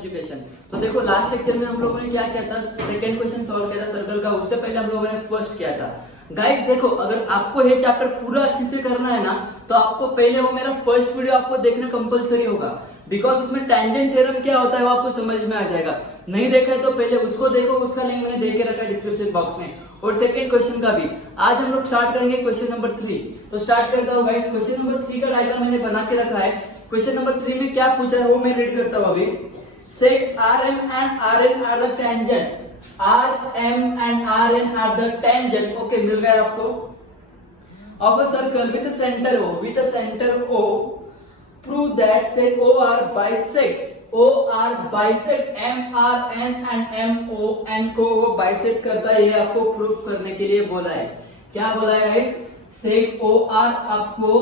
Education. तो देखो last lecture में हम लोगों ने क्या किया था, सेकंड क्वेश्चन सॉल्व किया था सर्कल का, उससे पहले हम लोगों ने फर्स्ट किया था। गाइस देखो अगर आपको ये चैप्टर पूरा अच्छे से करना है ना, तो आपको पहले वो मेरा फर्स्ट वीडियो आपको देखना कंपलसरी होगा, बिकॉज उसमें टेंजेंट थ्योरम क्या होता है वो आपको समझ में आ जाएगा। नहीं देखा है तो पहले उसको देखो, उसका लिंक मैंने दे के रखा है डिस्क्रिप्शन बॉक्स में, और सेकंड क्वेश्चन का भी। आज हम लोग स्टार्ट करेंगे क्वेश्चन नंबर 3। तो स्टार्ट करता हूँ गाइस। क्वेश्चन नंबर 3 का डायग्राम मैंने बना के रखा है। क्वेश्चन नंबर 3 में क्या पूछा है वो मैं रीड करता हूँ अभी। Say RM and RN are the tangent. RM and RN are the tangent. Okay, मिल गया आपको। Of a circle with a center O. With a center O, prove that say OR bisect. OR bisect MRN and MON को वो bisect करता है, ये आपको proof करने के लिए बोला है। क्या बोला है गाइस? Say OR आपको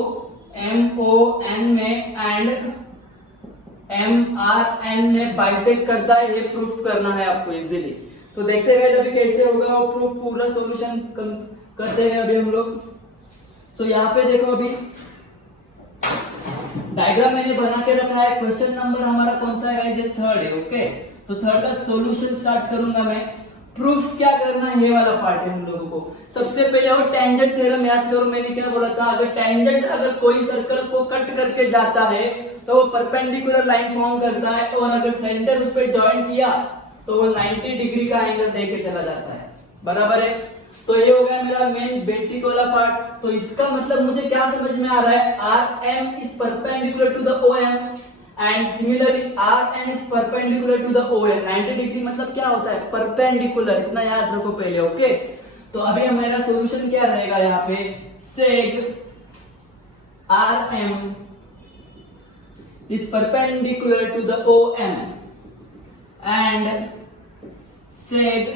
MON में and MRN में बाइसेक्ट करता है, ये प्रूफ करना है आपको इजीली। तो देखते हैं अभी कैसे होगा वो प्रूफ, पूरा सॉल्यूशन करते हैं अभी हम लोग। सो यहाँ पे देखो अभी डायग्राम मैंने बना के रखा है। क्वेश्चन नंबर हमारा कौन सा है गाइस? ये थर्ड है। ओके, तो थर्ड का सॉल्यूशन स्टार्ट करूंगा मैं। प्रूफ क्या करना है ये वाला पार्ट है हम लोगों को। सबसे पहले वो टेंजेंट थ्योरम याद करो, मैंने क्या बोला था, अगर टेंजेंट अगर कोई सर्कल को कट करके जाता है तो वो परपेंडिकुलर लाइन फॉर्म करता है, और अगर सेंटर उस पर ज्वाइन किया तो वो 90 डिग्री का एंगल देके चला जाता है। बराबर है? तो ये हो गया मेरा मेन बेसिक वाला पार्ट। तो इसका मतलब मुझे क्या समझ में आ रहा है, RM is perpendicular to the OM and similarly RN is perpendicular to the ON। 90 degree मतलब क्या होता है? परपेंडिकुलर, इतना याद रखो पहले। ओके, तो अभी हमारा सॉल्यूशन क्या रहेगा यहाँ पे, seg RM is perpendicular to the OM and seg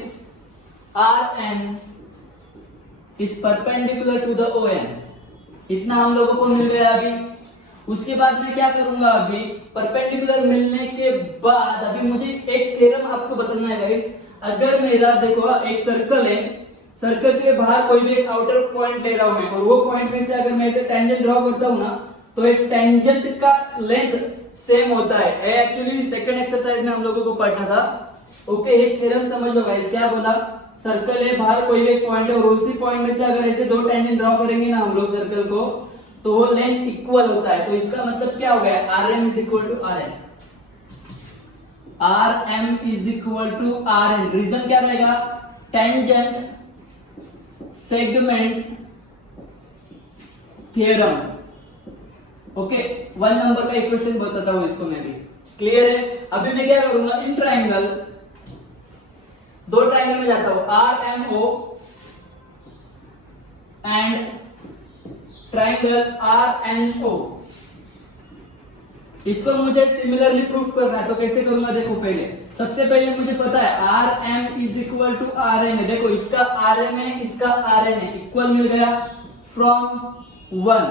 RN is perpendicular to the ON। इतना हम लोगों को मिल गया अभी। उसके बाद मैं क्या करूंगा, अभी परपेंडिकुलर मिलने के बाद अभी मुझे एक थ्योरम आपको बताना है गाइस। अगर मेरा देखो एक सर्कल है, सर्कल के बाहर कोई भी एक आउटर पॉइंट ले रहा हूं मैं, और वो पॉइंट में से अगर मैं इसे टेंजेंट ड्रॉ करता हूं ना, तो एक टेंजेंट का लेंथ सेम होता है। एक्चुअली सेकंड एक्सरसाइज में हम लोगों को पढ़ना था। ओके, एक थ्योरम समझ लो गाइस। क्या बोला, सर्कल है, बाहर कोई भी एक पॉइंट है, और उसी पॉइंट में से अगर ऐसे दो टेंजेंट ड्रॉ करेंगे ना हम लोग सर्कल को, तो वो लेंथ इक्वल होता है। तो इसका मतलब क्या हो गया, RM is equal to RN। RM is equal to RN। Reason क्या रहेगा, tangent segment theorem. Okay, 1 number का इक्वेशन बताता हूं इसको मैं भी। क्लियर है? अभी मैं क्या करूंगा, इन ट्राइंगल, दो ट्राइंगल में जाता हूं, RMO एंड ट्राइंगल RNO। इसको मुझे सिमिलरली प्रूफ करना है। तो कैसे करूंगा, देखो पहले सबसे पहले मुझे पता है RM is equal to RN है। देखो इसका RM है, इसका RN है, इक्वल मिल गया from 1।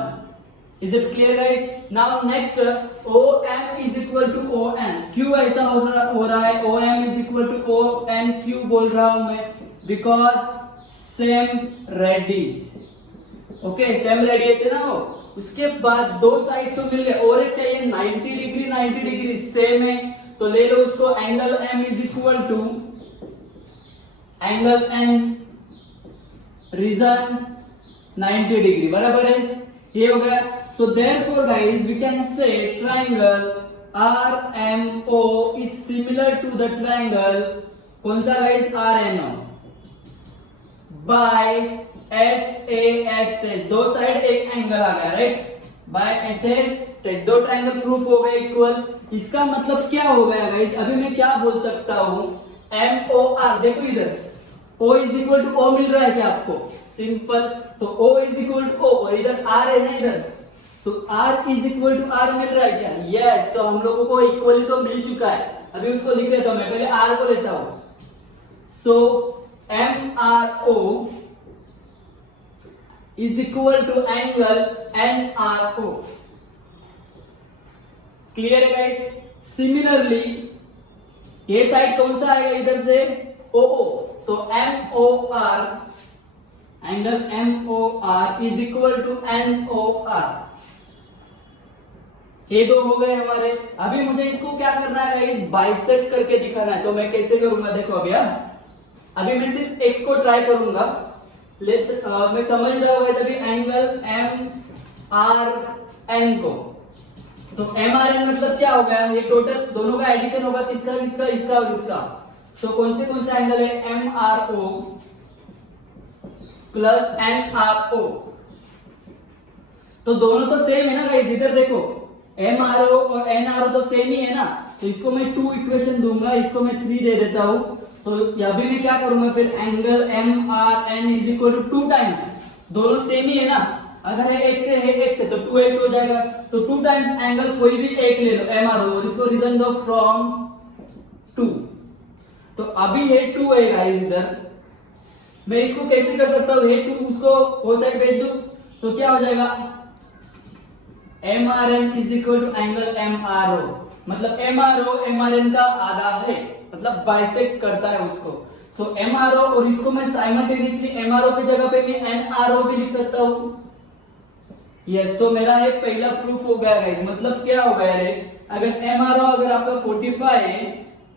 Is it clear guys? Now next, OM is equal to ON। क्यों ऐसा हो रहा है, OM is equal to ON क्यों बोल रहा हूं मैं, because same radius. Okay, same radius है ना वो। उसके बाद दो साइड तो मिल गए, और एक चाहिए 90 डिग्री। 90 डिग्री सेम है, तो ले लो उसको। Angle M is equal to angle N, reason 90 degree. बराबर है? ये हो गया। So therefore guys we can say triangle RMO is similar to the triangle, कौन सा guys, RNO, by SAS test. दो साइड एक एंगल आ गया, राइट, बाय SS टेस्ट। दो ट्राइंगल प्रूफ हो गए इक्वल। इसका मतलब क्या हो गया गाइस, अभी मैं क्या बोल सकता हूं, MOR। देखो इधर O is equal to O मिल रहा है क्या आपको, सिंपल। तो O is equal to O, और इधर R है ना इधर, तो R is equal to R मिल रहा है क्या? यस। तो हम लोगों को इक्वली तो मिल चुका है। अभी उसको लिख लेता हूं मैं, पहले R को लेता हूं। सो MRO is equal to angle NRO। Clear है गाइस? सिमिलरली ये साइड कौन सा आएगा इधर से, OO, तो MOR, angle MOR is equal to NOR। ये दो हो गए हमारे। अभी मुझे इसको क्या करना है गाइस, बाइसेक्ट करके दिखाना है। तो मैं कैसे करूंगा देखो अभी। अभी मैं सिर्फ एक को ट्राई करूंगा। मैं समझ रहा हूँ अभी एंगल एम आर एन को। तो एम आर एन मतलब क्या हो गया, ये टोटल दोनों का एडिशन होगा, किसका किसका, इसका और इसका। सो कौन सा एंगल है, M R O plus N R O. तो दोनों तो सेम है ना गाइस, इधर देखो एम आर ओ और एन आर ओ तो सेम ही है ना। तो इसको मैं 2 इक्वेशन दूंगा, इसको मैं 3 दे देता हूं। तो अभी मैं क्या करूंगा फिर, angle M R N is equal to 2 times, दोनों सेम ही है ना। अगर है x है x है तो 2x हो जाएगा। तो 2 टाइम्स एंगल कोई भी एक ले लो एम आर ओ, और इसको रीजन दो फ्रॉम 2। तो अभी है 2 है गाइस इधर। मैं इसको कैसे कर सकता हूँ, है 2 उसको वो साइड भेज दो। तो क्या हो जाएगा, M R N is equal to angle M R O, मतलब M R O M R N का आधा है, मतलब बाइसेक्ट करता है उसको। सो एम आर ओ, और इसको मैं साइमल्टेनियसली एम आर ओ की जगह पे मैं एन आर ओ भी लिख सकता हूं। यस, तो मेरा ये पहला प्रूफ हो गया गाइस। मतलब क्या हो गया रे, अगर एम आर ओ अगर आपका 45 है,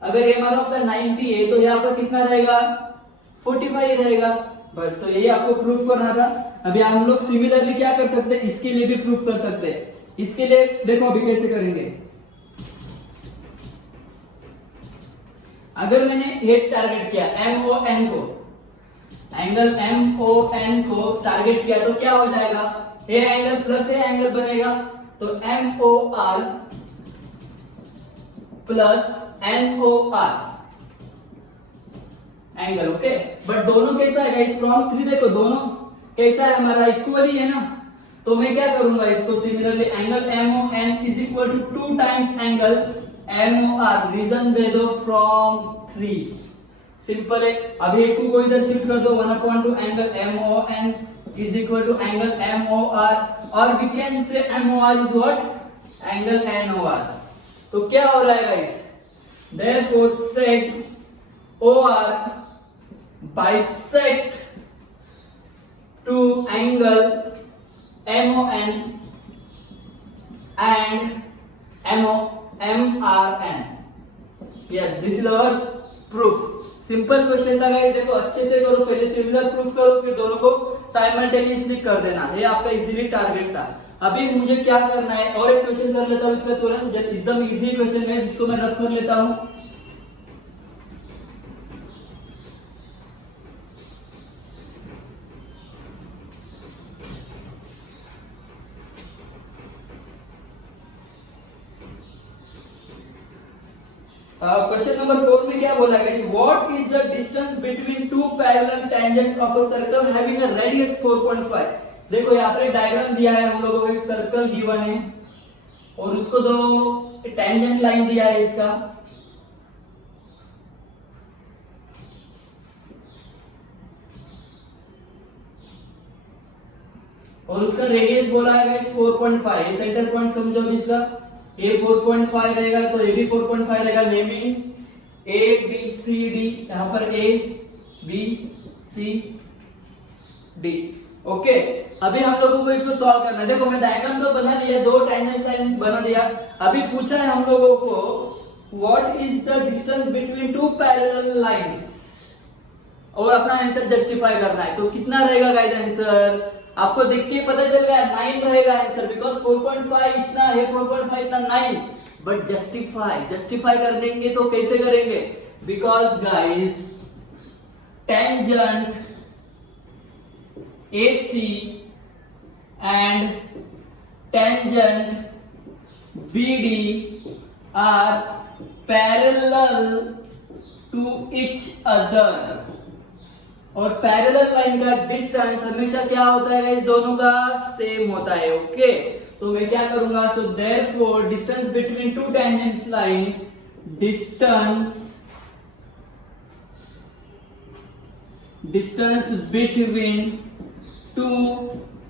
अगर एम आर ओ आपका 90 है, तो ये आपका कितना रहेगा, 45 ही रहेगा। बस, तो यही आपको प्रूफ करना था। अभी हम लोग सिमिलरली क्या कर सकते हैं, इसके लिए भी प्रूफ कर सकते हैं। इसके लिए देखो अभी कैसे करेंगे। अगर मैंने ये टारगेट किया एम ओ एन को, एंगल एम ओ एन को टारगेट किया, तो क्या हो जाएगा, a angle plus a angle बनेगा। तो M O R plus N O R angle, okay. But दोनों कैसा है गाइस, फ्रॉम 3 देखो दोनों कैसा है हमारा, इक्वली है ना। तो मैं क्या करूंगा इसको similarly, angle M O N is equal to 2 times angle M O R, reason दे दो फ्रॉम 3। सिंपल है। अभी 2 को इधर शिफ्ट कर दो, 1/2 angle M O N is equal to angle M O R, और we can say M O R is what, angle N O R. तो क्या हो रहा है गाइस, देयरफॉर सेक O R bisect to angle MON and MRN. Yes, this is our proof. Simple question था guys, देखो अच्छे से करो, पहले सिमिलर प्रूफ करो, फिर दोनों को साइमल्टेनियसली कर देना। ये आपका इजीली टारगेट था। अभी मुझे क्या करना है, और एक क्वेश्चन कर लेता हूँ इसका तुरंत, एकदम इजी क्वेश्चन है जिसको मैं रफ कर लेता हूँ। क्वेश्चन नंबर 4 में क्या बोला गया, what is the distance between 2 parallel tangents of a circle having a radius 4.5। देखो यहाँ पे डायग्राम दिया है हम लोगों को, एक सर्कल गिवन है और उसको दो टेंजेंट लाइन दिया है इसका, और उसका रेडियस बोला है 4.5। सेंटर पॉइंट समझो इसका, ए 4.5 रहेगा तो ए भी 4.5 रहेगा। Naming A B C D, यहां पर A B C D, okay. अभी हम लोगों को इसको सॉल्व करना है। देखो मैं डायग्राम तो बना लिया, 2 टेंजेंट लाइन बना दिया। अभी पूछा है हम लोगों को what is the distance between 2 parallel lines, और अपना आंसर जस्टिफाई करना है। तो कितना रहेगा गाइस आंसर, आपको देख के पता चल गया 9 रहेगा आंसर, बिकॉज 4.5 इतना है, 4.5 इतना 9। बट जस्टिफाई कर देंगे तो कैसे करेंगे, because guys tangent AC and tangent BD are parallel to each other, और पैरेलल लाइन का डिस्टेंस हमेशा क्या होता है, इस दोनों का सेम होता है, ओके। तो मैं क्या करूंगा, so therefore distance between 2 tangents line, distance between 2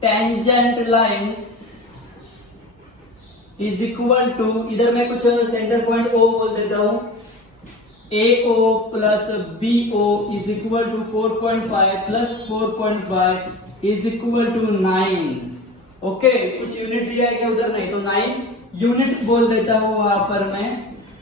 tangent lines is equal to, इधर मैं कुछ सेंटर पॉइंट O बोल देता हूं, AO plus BO is equal to 4.5 plus 4.5 is equal to 9, okay. कुछ यूनिट दिया है क्या उधर, नहीं, तो 9 यूनिट बोल देता हूँ वहां पर मैं।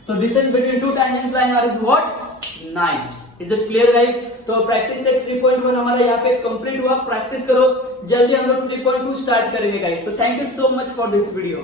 तो distance between two tangents line are is what 9। Is it clear guys? तो प्रैक्टिस सेट 3.1 हमारा यहाँ पे कंप्लीट हुआ। प्रैक्टिस करो, जल्दी हम लोग 3.2 स्टार्ट करेंगे गाइस। तो thank you so much for this video.